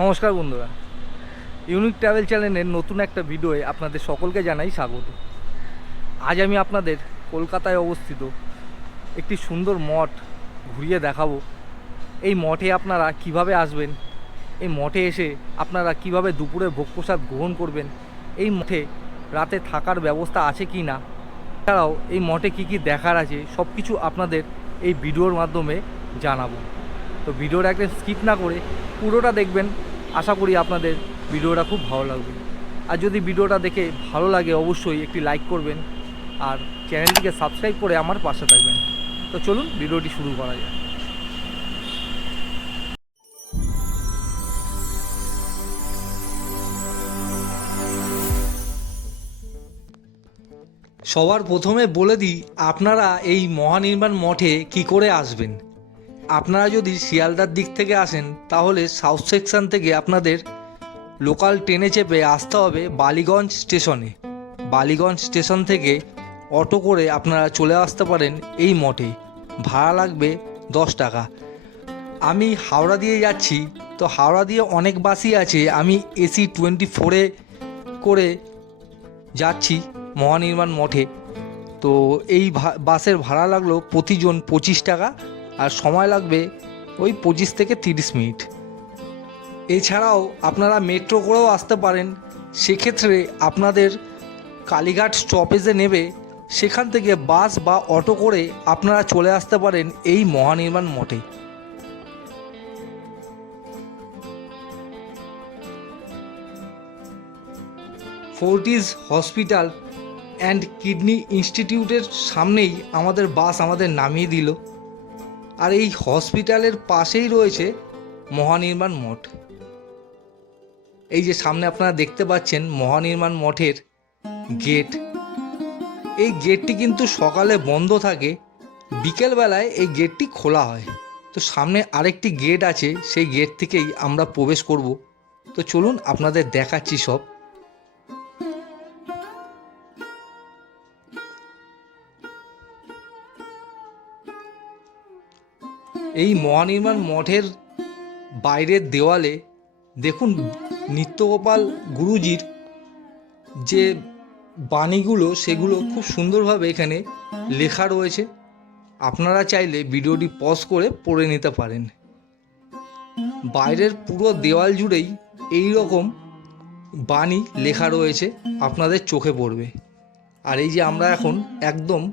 নমস্কার বন্ধুরা। Unique travel চ্যানেলের নতুন একটা ভিডিওয়ে আপনাদের সকলকে জানাই স্বাগত। আজ আমি আপনাদের কলকাতায় অবস্থিত একটি সুন্দর মঠ ঘুরিয়ে দেখাবো। এই মঠে আপনারা কীভাবে আসবেন? এই মঠে এসে আপনারা কীভাবে দুপুরে ভোগ প্রসাদ গ্রহণ করবেন? এই মঠে রাতে থাকার ব্যবস্থা আছে কি না? এছাড়াও এই মঠে কি কি দেখার আছে? সব কিছু আপনাদের এই ভিডিওর মাধ্যমে জানাব। তো ভিডিওটা একদম স্কিপ না করে পুরোটা দেখবেন। আশা করি আপনাদের ভিডিওটা খুব ভালো লাগবে। আর যদি ভিডিওটা দেখে ভালো লাগে অবশ্যই একটি লাইক করবেন আর চ্যানেলটিকে সাবস্ক্রাইব করে আমার পাশে থাকবেন। তো চলুন ভিডিওটি শুরু করা যায় সবার প্রথমে বলে দিই, আপনারা এই মহানির্মাণ মঠে কি করে আসবেন? আপনারা যদি শিয়ালদার দিক থেকে আসেন, তাহলে সাউথ সেকশন থেকে আপনাদের লোকাল ট্রেনে চেপে আসতে হবে বালিগঞ্জ স্টেশনে বালিগঞ্জ স্টেশন থেকে অটো করে আপনারা চলে আসতে পারেন এই মঠে। ভাড়া লাগবে দশ টাকা। আমি হাওড়া দিয়ে যাচ্ছি, তো হাওড়া দিয়ে অনেক বাসই আছে। আমি এসি টোয়েন্টি ফোরে করে যাচ্ছি মহানির্মাণ মঠে। তো এই বাসের ভাড়া লাগল প্রতিজন পঁচিশ টাকা। আর সময় লাগবে ওই পঁচিশ থেকে তিরিশ মিনিট। এছাড়াও আপনারা মেট্রো করেও আসতে পারেন। সেক্ষেত্রে আপনাদের কালীঘাট স্টপেজে নেবে। সেখান থেকে বাস বা অটো করে আপনারা চলে আসতে পারেন এই মহানির্মাণ মঠে। ফোর্টিজ হসপিটাল অ্যান্ড কিডনি ইনস্টিটিউটের সামনেই আমাদের বাস আমাদের নামিয়ে দিল। আর এই হসপিটালের পাশেই রয়েছে মহানির্মাণ মঠ। এই যে সামনে আপনারা দেখতে পাচ্ছেন মহানির্মাণ মঠের গেট। এই গেটটি কিন্তু সকালে বন্ধ থাকে, বিকেলবেলায় এই গেটটি খোলা হয়। তো সামনে আরেকটি গেট আছে, সেই গেট থেকেই আমরা প্রবেশ করব। তো চলুন আপনাদের দেখাচ্ছি সব। এই মহানির্মাণ মঠের বাইরের দেওয়ালে দেখুন নিত্যগোপাল গুরুজির যে বাণীগুলো, সেগুলো খুব সুন্দরভাবে এখানে লেখা রয়েছে। আপনারা চাইলে ভিডিওটি পজ করে পড়ে নিতে পারেন। বাইরের পুরো দেওয়াল জুড়েই এই রকম বাণী লেখা রয়েছে, আপনাদের চোখে পড়বে। আর এই যে আমরা এখন একদম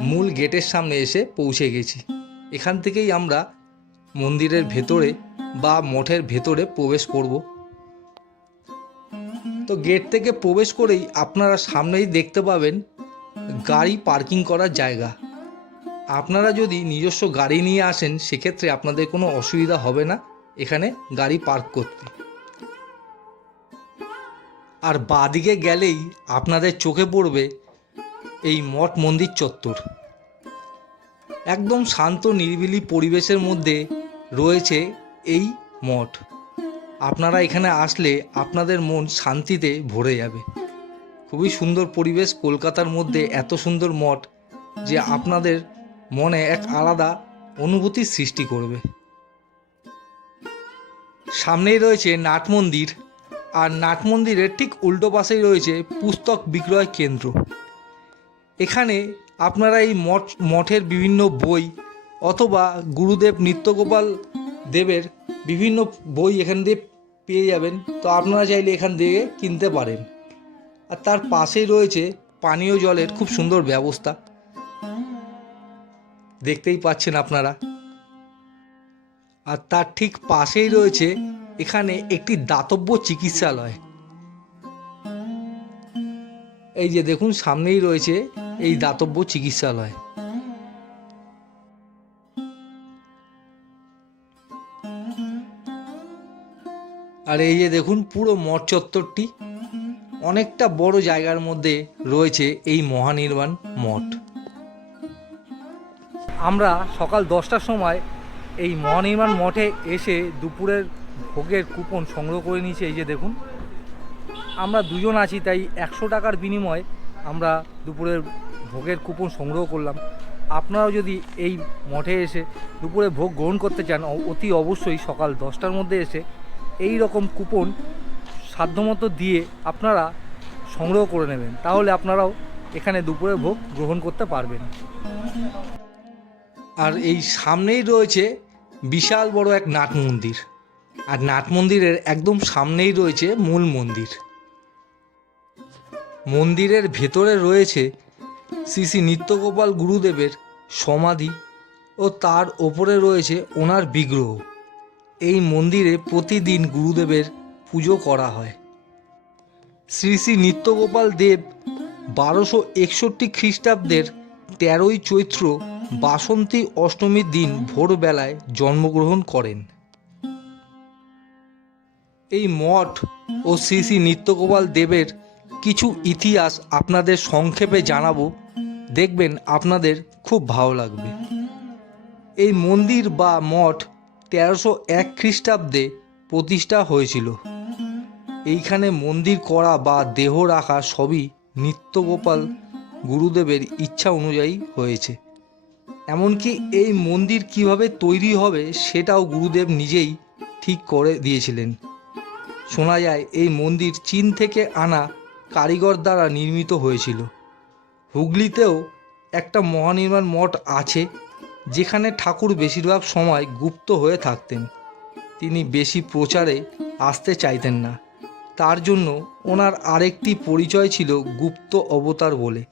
মূল গেটের সামনে এসে পৌঁছে গেছি। এখান থেকেই আমরা মন্দিরের ভেতরে বা মঠের ভেতরে প্রবেশ করব। তো গেট থেকে প্রবেশ করেই আপনারা সামনেই দেখতে পাবেন গাড়ি পার্কিং করার জায়গা। আপনারা যদি নিজস্ব গাড়ি নিয়ে আসেন, সেক্ষেত্রে আপনাদের কোনো অসুবিধা হবে না এখানে গাড়ি পার্ক করতে। আর বাদিকে গেলেই আপনাদের চোখে পড়বে এই মঠ মন্দির চত্বর। একদম শান্ত, নিরিবিলি পরিবেশের মধ্যে রয়েছে এই মঠ। আপনারা এখানে আসলে আপনাদের মন শান্তিতে ভরে যাবে। খুবই সুন্দর পরিবেশ কলকাতার মধ্যে এত সুন্দর মঠ যে আপনাদের মনে এক আলাদা অনুভূতির সৃষ্টি করবে। সামনেই রয়েছে নাট মন্দির আর নাট মন্দিরের ঠিক উল্টো পাশেই রয়েছে পুস্তক বিক্রয় কেন্দ্র। এখানে আপনারা এই মঠ, মঠের বিভিন্ন বই অথবা গুরুদেব নিত্যগোপাল দেবের বিভিন্ন বই এখান দিয়ে পেয়ে যাবেন। তো আপনারা চাইলে এখান থেকে কিনতে পারেন। আর তার পাশেই রয়েছে পানীয় জলের খুব সুন্দর ব্যবস্থা। দেখতেই পাচ্ছেন আপনারা। আর তার ঠিক পাশেই রয়েছে এখানে একটি দাতব্য চিকিৎসালয়। এই যে দেখুন, সামনেই রয়েছে এই দাতব্য চিকিৎসালয়। আর এই যে দেখুন, পুরো মঠ চত্বরটি অনেকটা বড় জায়গার মধ্যে রয়েছে এই মহানির্বাণ মঠ। আমরা সকাল দশটার সময় এই মহানির্মাণ মঠে এসে দুপুরের ভোগের কুপন সংগ্রহ করে নিয়েছি, এই যে দেখুন। আমরা দুজন আছি, তাই একশো টাকার বিনিময়ে আমরা দুপুরের ভোগের কুপন সংগ্রহ করলাম। আপনারাও যদি এই মঠে এসে দুপুরে ভোগ গ্রহণ করতে চান অতি অবশ্যই সকাল দশটার মধ্যে এসে এই রকম কুপন সাধ্যমতো দিয়ে আপনারা সংগ্রহ করে নেবেন। তাহলে আপনারাও এখানে দুপুরে ভোগ গ্রহণ করতে পারবেন। আর এই সামনেই রয়েছে বিশাল বড় এক নাট মন্দির। আর নাট মন্দিরের একদম সামনেই রয়েছে মূল মন্দির। মন্দিরের ভেতরে রয়েছে শ্রী শ্রী নিত্যগোপাল গুরুদেবের সমাধি ও তার ওপরে রয়েছে ওনার বিগ্রহ। এই মন্দিরে প্রতিদিন গুরুদেবের পুজো করা হয়। শ্রী শ্রী নিত্যগোপাল দেব বারোশো একষট্টি খ্রিস্টাব্দের তেরোই চৈত্র বাসন্তী অষ্টমীর দিন ভোরবেলায় জন্মগ্রহণ করেন। এই মঠ ও শ্রী শ্রী নিত্যগোপাল দেবের কিছু ইতিহাস আপনাদের সংক্ষেপে জানাব। দেখবেন আপনাদের খুব ভালো লাগবে। এই মন্দির বা মঠ তেরোশো এক খ্রিস্টাব্দে প্রতিষ্ঠা হয়েছিল। এইখানে মন্দির করা বা দেহ রাখা সবই নিত্যগোপাল গুরুদেবের ইচ্ছা অনুযায়ী হয়েছে। এমনকি এই মন্দির কীভাবে তৈরি হবে সেটাও গুরুদেব নিজেই ঠিক করে দিয়েছিলেন। শোনা যায় এই মন্দির চীন থেকে আনা কারিগর দ্বারা নির্মিত হয়েছিল। হুগলিতেও একটা মহানির্মাণ মঠ আছে, যেখানে ঠাকুর বেশিরভাগ সময় গুপ্ত হয়ে থাকতেন। তিনি বেশি প্রচারে আসতে চাইতেন না। তার জন্য ওনার আরেকটি পরিচয় ছিল গুপ্ত অবতার বলে।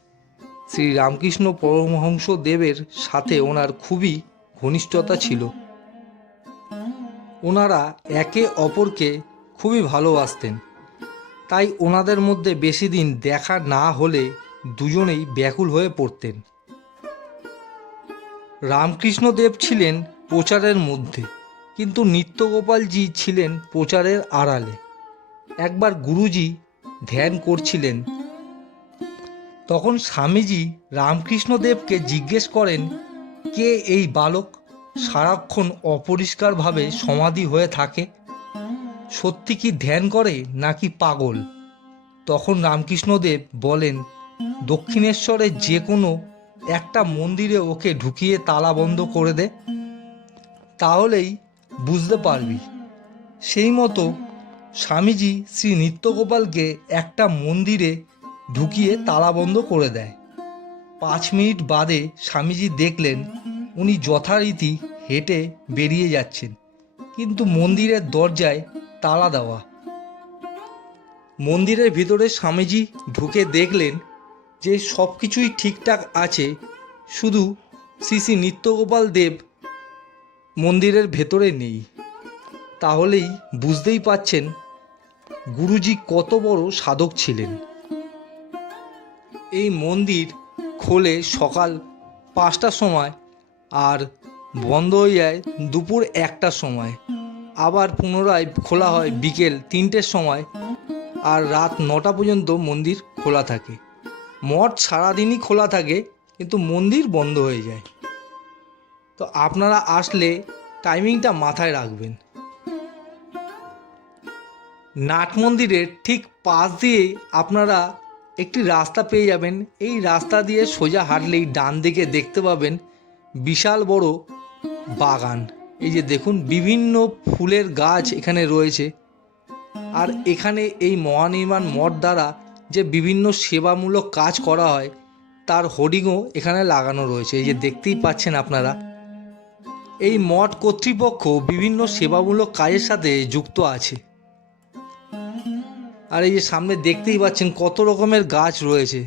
শ্রী রামকৃষ্ণ পরমহংস দেবের সাথে ওনার খুবই ঘনিষ্ঠতা ছিল। ওনারা একে অপরকে খুবই ভালোবাসতেন। তাই ওনাদের মধ্যে বেশি দিন দেখা না হলে দুজনেই ব্যাকুল হয়ে পড়তেন। রামকৃষ্ণদেব ছিলেন প্রচারের মধ্যে, কিন্তু নিত্যগোপালজি ছিলেন প্রচারের আড়ালে। একবার গুরুজি ধ্যান করছিলেন। তখন স্বামীজি রামকৃষ্ণদেবকে জিজ্ঞেস করেন, কে এই বালক? সারাক্ষণ অপরিষ্কারভাবে সমাধি হয়ে থাকে? সত্যি কি ধ্যান করে নাকি পাগল? তখন রামকৃষ্ণদেব বলেন দক্ষিণেশ্বরের যে কোনো একটা মন্দিরে ওকে ঢুকিয়ে তালা বন্ধ করে দে, তাহলেই বুঝতে পারবি। সেই মতো স্বামীজি শ্রী নিত্যগোপালকে একটা মন্দিরে ঢুকিয়ে তালা বন্ধ করে দেয়। পাঁচ মিনিট বাদে স্বামীজি দেখলেন উনি যথারীতি হেঁটে বেরিয়ে যাচ্ছেন। কিন্তু মন্দিরের দরজায় তালা দেওয়া। মন্দিরের ভিতরে স্বামীজি ঢুকে দেখলেন যে সব কিছুই ঠিকঠাক আছে, শুধু শ্রী শ্রী নিত্যগোপাল দেব মন্দিরের ভেতরে নেই। তাহলেই বুঝতেই পাচ্ছেন গুরুজি কত বড় সাধক ছিলেন। এই মন্দির খোলে সকাল পাঁচটার সময় আর বন্ধ হয়ে যায় দুপুর একটার সময়। আবার পুনরায় খোলা হয় বিকেল তিনটের সময় আর রাত নটা পর্যন্ত মন্দির খোলা থাকে। মঠ সারাদিনই খোলা থাকে, কিন্তু মন্দির বন্ধ হয়ে যায়। তো আপনারা আসলে টাইমিংটা মাথায় রাখবেন। নাট মন্দিরের ঠিক পাশ দিয়ে আপনারা একটি রাস্তা পেয়ে যাবেন। এই রাস্তা দিয়ে সোজা হাঁটলেই ডান দিকে দেখতে পাবেন বিশাল বড় বাগান। এই যে দেখুন, বিভিন্ন ফুলের গাছ এখানে রয়েছে। আর এখানে এই মহানির্মাণ মঠ দ্বারা যে বিভিন্ন সেবামূলক কাজ করা হয়, তার হোর্ডিংও এখানে লাগানো রয়েছে। এই যে দেখতেই পাচ্ছেন আপনারা। এই মঠ কর্তৃপক্ষ বিভিন্ন সেবামূলক কাজের সাথে যুক্ত আছে। আর এই যে সামনে দেখতেই পাচ্ছেন কত রকমের গাছ রয়েছে।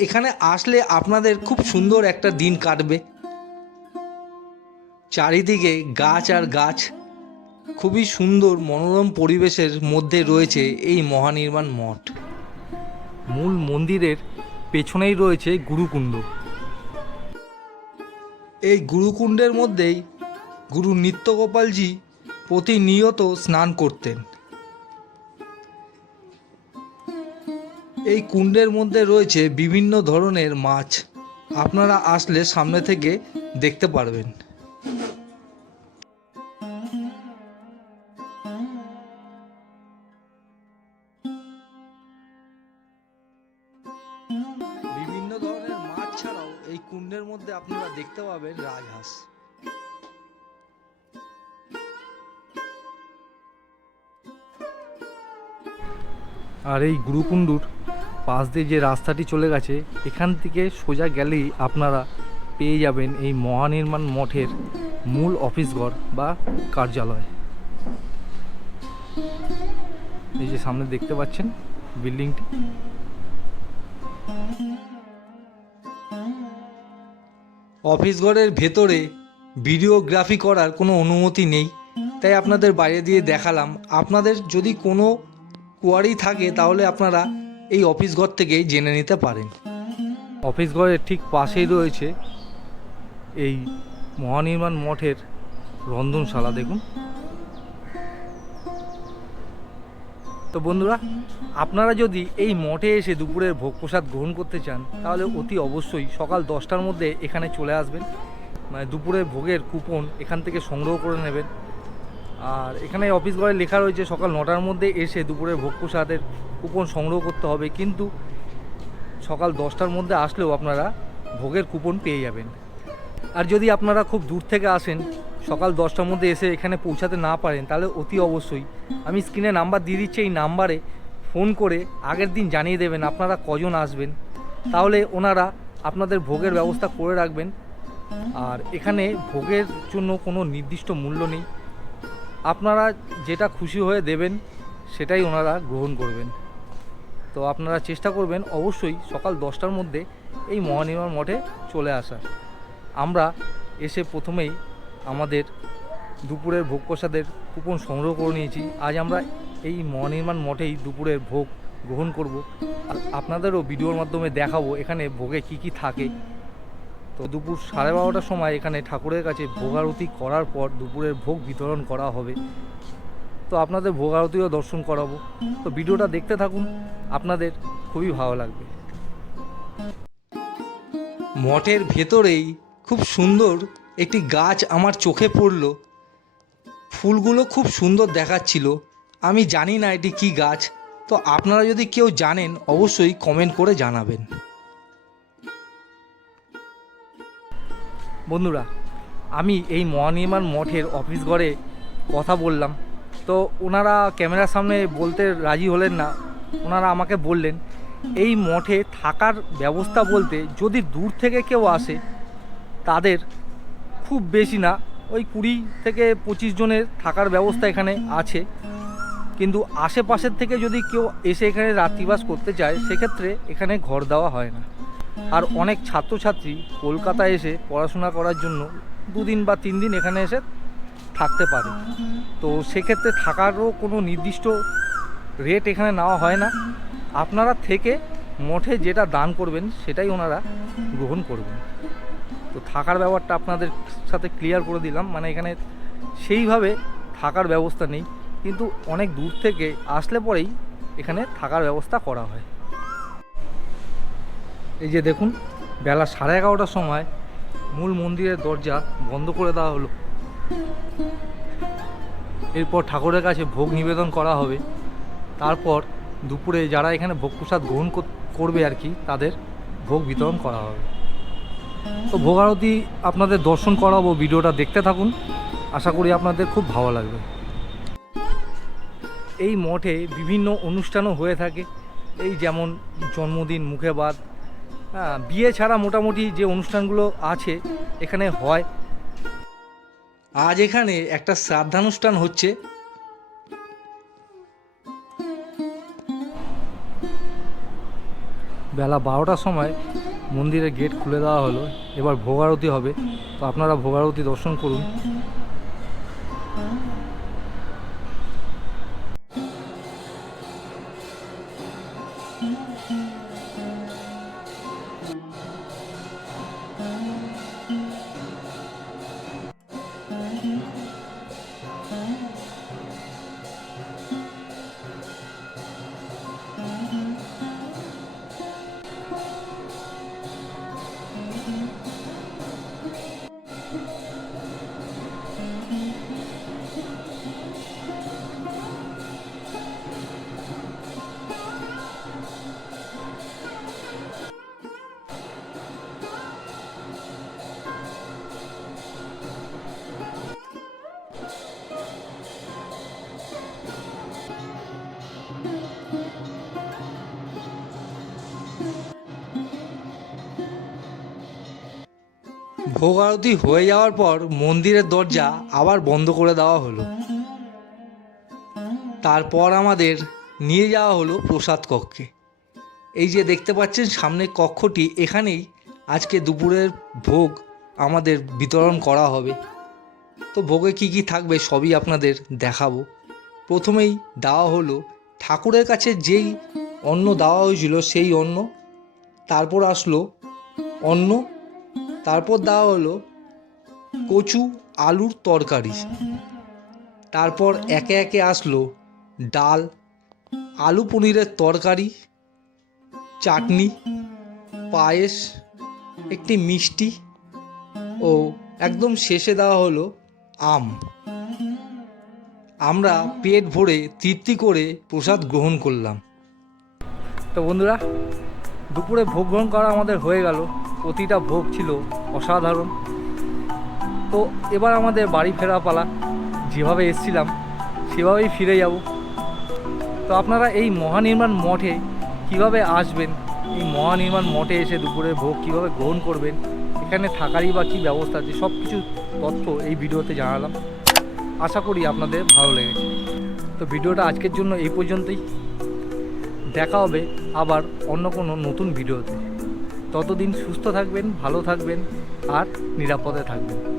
এখানে আসলে আপনাদের খুব সুন্দর একটা দিন কাটবে। চারিদিকে গাছ আর গাছ। খুবই সুন্দর মনোরম পরিবেশের মধ্যে রয়েছে এই মহানির্মাণ মঠ। মূল মন্দিরের পেছনেই রয়েছে গুরুকুণ্ড। এই গুরুকুণ্ডের মধ্যেই গুরু নিত্যগোপালজি প্রতিনিয়ত স্নান করতেন। এই কুণ্ডের মধ্যে রয়েছে বিভিন্ন ধরনের মাছ। আপনারা আসলে সামনে থেকে দেখতে পারবেন। দেখতে পাবেন রাজহাঁস। আর এই গুরুকুণ্ডুর পাশ দিয়ে যে রাস্তাটি চলে গেছে, এখান থেকে সোজা গেলেই আপনারা পেয়ে যাবেন এই মহানির্মাণ মঠের মূল অফিস ঘর বা কার্যালয়। এই যে সামনে দেখতে পাচ্ছেন বিল্ডিংটি। অফিস ঘরের ভেতরে ভিডিওগ্রাফি করার কোনো অনুমতি নেই। তাই আপনাদের বাইরে দিয়ে দেখালাম। আপনাদের যদি কোনো কোয়ারি থাকে, তাহলে আপনারা এই অফিস ঘর থেকে জেনে নিতে পারেন। অফিস ঘরের ঠিক পাশেই রয়েছে এই মহানির্মাণ মঠের রন্ধনশালা, দেখুন। তো বন্ধুরা, আপনারা যদি এই মঠে এসে দুপুরের ভোগ প্রসাদ গ্রহণ করতে চান, তাহলে অতি অবশ্যই সকাল দশটার মধ্যে এখানে চলে আসবেন। মানে দুপুরের ভোগের কুপন এখান থেকে সংগ্রহ করে নেবেন। আর এখানে অফিস ঘরে লেখা রয়েছে, সকাল নটার মধ্যে এসে দুপুরের ভোগ প্রসাদের কুপন সংগ্রহ করতে হবে। কিন্তু সকাল দশটার মধ্যে আসলেও আপনারা ভোগের কুপন পেয়ে যাবেন। আর যদি আপনারা খুব দূর থেকে আসেন সকাল দশটার মধ্যে এসে এখানে পৌঁছাতে না পারেন, তাহলে অতি অবশ্যই। আমি স্ক্রিনে নাম্বার দিয়ে দিচ্ছি, এই নাম্বারে ফোন করে আগের দিন জানিয়ে দেবেন আপনারা কজন আসবেন। তাহলে ওনারা আপনাদের ভোগের ব্যবস্থা করে রাখবেন। আর এখানে ভোগের জন্য কোনো নির্দিষ্ট মূল্য নেই। আপনারা যেটা খুশি হয়ে দেবেন, সেটাই ওনারা গ্রহণ করবেন। তো আপনারা চেষ্টা করবেন অবশ্যই সকাল দশটার মধ্যে এই মহানির্মাণ মঠে চলে আসার। আমরা এসে প্রথমেই আমাদের দুপুরের ভোগ প্রসাদের কুপন সংগ্রহ করে নিয়েছি। আজ আমরা এই মহানির্মাণ মঠেই দুপুরের ভোগ গ্রহণ করব। আর আপনাদেরও ভিডিওর মাধ্যমে দেখাবো এখানে ভোগে কি কি থাকে। তো দুপুর সাড়ে বারোটার সময় এখানে ঠাকুরের কাছে ভোগারতি করার পর দুপুরের ভোগ বিতরণ করা হবে। তো আপনাদের ভোগ আরতিও দর্শন করাবো। তো ভিডিওটা দেখতে থাকুন, আপনাদের খুবই ভালো লাগবে। মঠের ভেতরেই খুব সুন্দর একটি গাছ আমার চোখে পড়ল। ফুলগুলো খুব সুন্দর দেখাচ্ছিল। আমি জানি না এটি কি গাছ। তো আপনারা যদি কেউ জানেন, অবশ্যই কমেন্ট করে জানাবেন। বন্ধুরা, আমি এই মহানির্মাণ মঠের অফিস ঘরে কথা বললাম। তো ওনারা ক্যামেরার সামনে বলতে রাজি হলেন না। ওনারা আমাকে বললেন, এই মঠে থাকার ব্যবস্থা বলতে যদি দূর থেকে কেউ আসে, তাদের খুব বেশি না, ওই কুড়ি থেকে পঁচিশ জনের থাকার ব্যবস্থা এখানে আছে। কিন্তু আশেপাশের থেকে যদি কেউ এসে এখানে রাত্রিবাস করতে চায়, সেক্ষেত্রে এখানে ঘর দেওয়া হয় না। আর অনেক ছাত্রছাত্রী কলকাতা এসে পড়াশোনা করার জন্য দুদিন বা তিন দিন এখানে এসে থাকতে পারে। তো সেক্ষেত্রে থাকারও কোনো নির্দিষ্ট রেট এখানে নেওয়া হয় না। আপনারা থেকে মঠে যেটা দান করবেন, সেটাই ওনারা গ্রহণ করবেন। তো থাকার ব্যাপারটা আপনাদের সাথে ক্লিয়ার করে দিলাম। মানে এখানে সেইভাবে থাকার ব্যবস্থা নেই। কিন্তু অনেক দূর থেকে আসলে পরেই এখানে থাকার ব্যবস্থা করা হয়। এই যে দেখুন, বেলা সাড়ে এগারোটার সময় মূল মন্দিরের দরজা বন্ধ করে দেওয়া হলো। এরপর ঠাকুরের কাছে ভোগ নিবেদন করা হবে। তারপর দুপুরে যারা এখানে ভোগ প্রসাদ গ্রহণ করবে আর কি, তাদের ভোগ বিতরণ করা হবে। তো ভোগারতি আপনাদের দর্শন করাবো, ভিডিওটা দেখতে থাকুন। আশা করি আপনাদের খুব ভালো লাগবে। এই মঠে বিভিন্ন অনুষ্ঠানও হয়ে থাকে। এই যেমন জন্মদিন মুখে বাদ হ্যাঁ বিয়ে ছাড়া মোটামুটি যে অনুষ্ঠানগুলো আছে, এখানে হয়। আজ এখানে একটা শ্রাদ্ধানুষ্ঠান হচ্ছে। বেলা বারোটার সময় মন্দিরের গেট খুলে দেওয়া হলো। এবার ভোগারতি হবে। তো আপনারা ভোগারতি দর্শন করুন। ভোগ আরতি হয়ে যাওয়ার পর মন্দিরের দরজা আবার বন্ধ করে দেওয়া হলো। তারপর আমাদের নিয়ে যাওয়া হলো প্রসাদ কক্ষে। এই যে দেখতে পাচ্ছেন সামনে কক্ষটি এখানেই আজকে দুপুরের ভোগ আমাদের বিতরণ করা হবে। তো ভোগে কি কি থাকবে সবই আপনাদের দেখাবো। প্রথমেই দেওয়া হলো ঠাকুরের কাছে যেই অন্ন দেওয়া হয়েছিল সেই অন্ন, তারপর আসলো অন্ন তারপর দেওয়া হলো কচু আলুর তরকারি। তারপর একে একে আসলো ডাল, আলু পনিরের তরকারি, চাটনি, পায়েস, একটি মিষ্টি ও একদম শেষে দেওয়া হলো আম। আমরা পেট ভরে তৃপ্তি করে প্রসাদ গ্রহণ করলাম। তো বন্ধুরা, দুপুরে ভোগ গ্রহণ করা আমাদের হয়ে গেল। প্রতিটা ভোগ ছিল অসাধারণ। তো এবার আমাদের বাড়ি ফেরা পালা। যেভাবে এসছিলাম, সেভাবেই ফিরে যাব। তো আপনারা এই মহানির্মাণ মঠে কীভাবে আসবেন, এই মহানির্মাণ মঠে এসে দুপুরে ভোগ কীভাবে গ্রহণ করবেন, এখানে থাকারই বা কী ব্যবস্থা আছে সব কিছু তথ্য এই ভিডিওতে জানালাম। আশা করি আপনাদের ভালো লেগেছে। তো ভিডিওটা আজকের জন্য এই পর্যন্তই। দেখা হবে আবার অন্য কোনো নতুন ভিডিওতে। ততদিন সুস্থ থাকবেন ভালো থাকবেন আর নিরাপদে থাকবেন।